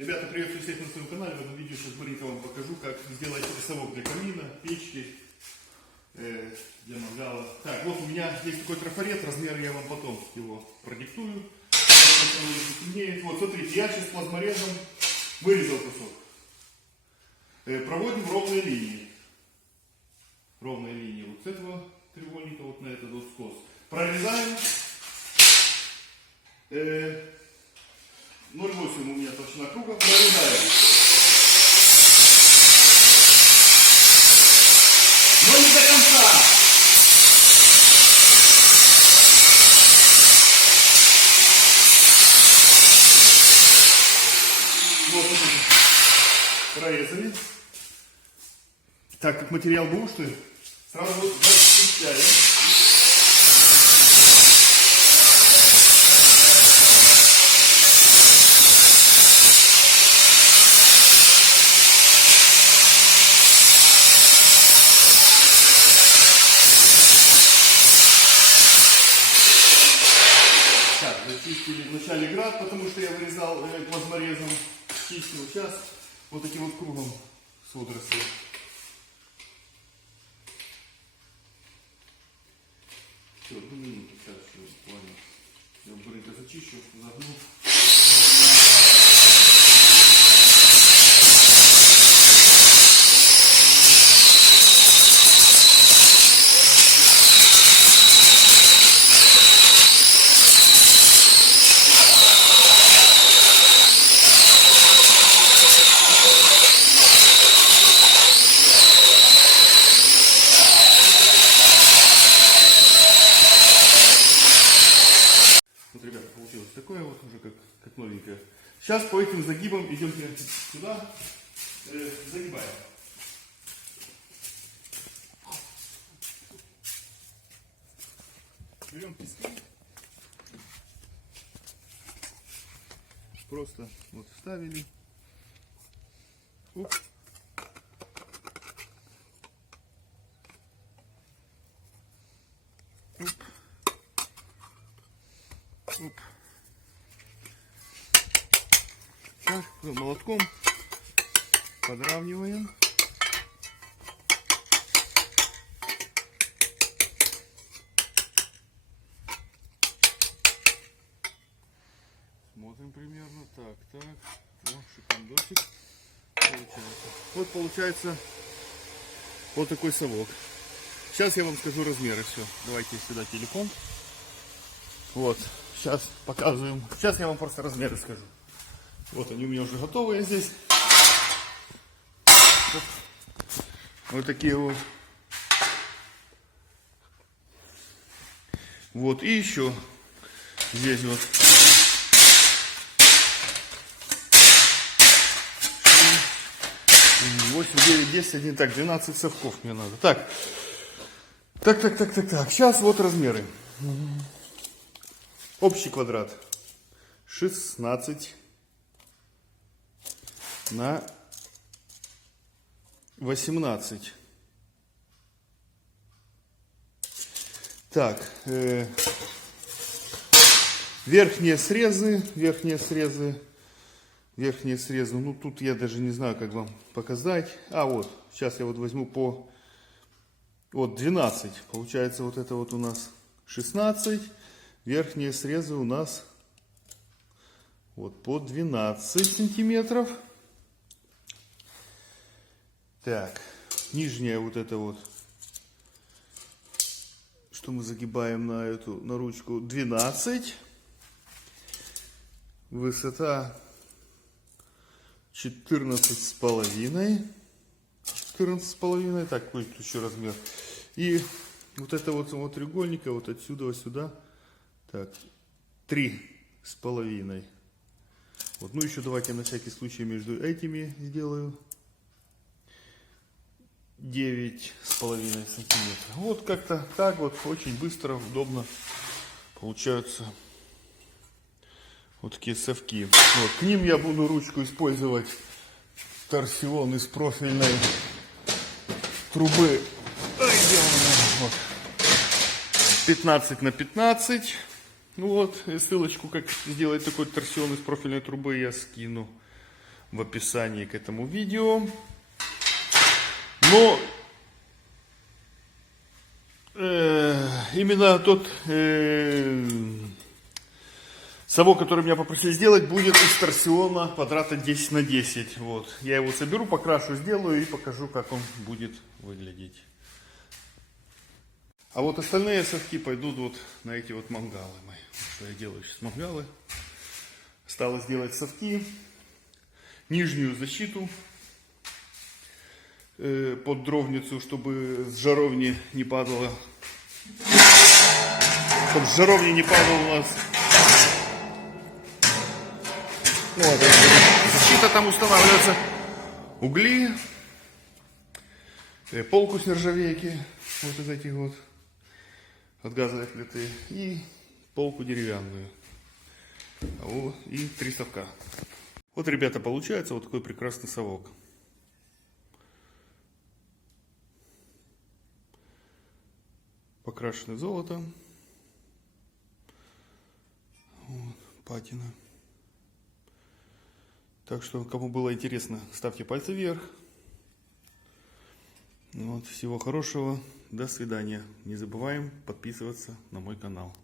Ребята, приветствую всех на своем канале. В этом видео сейчас быстренько вам покажу, как сделать совок для камина, печки, для мангала. Так, вот у меня есть такой трафарет, размер я вам потом его продиктую. Вот, смотрите, я сейчас плазморезом вырезал кусок. Проводим ровные линии. Ровные линии вот с этого треугольника вот на этот вот скос. Прорезаем. 0,8 у меня толщина круга. Прорезаем. Но не до конца. Вот, прорезали. Так как материал бушный, сразу расчищаем. Так, зачистили вначале град, потому что я вырезал плазморезом. Чистил. Сейчас вот таким вот кругом с водорослей. Все, одну минуту, сейчас все, буквально. Я быстренько зачищу, загну. Вот, ребята, получилось такое вот уже как новенькое. Сейчас по этим загибам идемте сюда, загибаем. Берем пески. Просто вот вставили. Оп. Оп. Оп. Так, молотком подравниваем. Смотрим примерно. Так. О, шикандосик. Получается. Вот получается вот такой совок. Сейчас я вам скажу размеры. Все. Давайте сюда телефон. Вот. Сейчас показываем. Сейчас я вам просто размеры скажу. Вот они у меня уже готовые здесь. Вот такие вот. Вот. И еще здесь вот. 8, 9, 10, 1, так, 12 совков мне надо. Так. Сейчас вот размеры. Общий квадрат 16 на 18. Так, верхние срезы, ну тут я даже не знаю, как вам показать. А вот, сейчас я вот возьму по, вот 12, получается вот это вот у нас 16. Верхние срезы у нас вот по 12 сантиметров. Так, нижняя вот это вот, что мы загибаем на эту, на ручку, 12. Высота 14,5. 14,5. Так, будет еще размер. И вот это вот самого треугольника, вот отсюда сюда. Так, 3,5. Вот, ну еще давайте на всякий случай между этими сделаю 9,5 сантиметров. Вот как-то так вот, очень быстро, удобно получаются вот такие совки. Вот, к ним я буду ручку использовать торсион из профильной трубы. Вот, 15 на 15. Вот, ссылочку, как сделать такой торсион из профильной трубы, я скину. в описании к этому видео. Но именно тот совок, который меня попросили сделать, будет из торсиона квадрата 10 на 10. Вот. Я его соберу, покрашу, сделаю и покажу, как он будет выглядеть. А вот остальные совки пойдут вот на эти вот мангалы мои. Что я делаю сейчас мангалы. Осталось сделать совки, нижнюю защиту под дровницу, чтобы с жаровни не падало. Чтобы с жаровни не падал у нас. Ну, вот, защита там устанавливается. Угли. Полку с нержавейки. Вот из этих вот. От газовой плиты. И полку деревянную. И 3 совка. Вот, ребята, получается вот такой прекрасный совок. Покрашенный золотом. Вот, патина. Так что, кому было интересно, ставьте пальцы вверх. Вот, всего хорошего. До свидания. Не забываем подписываться на мой канал.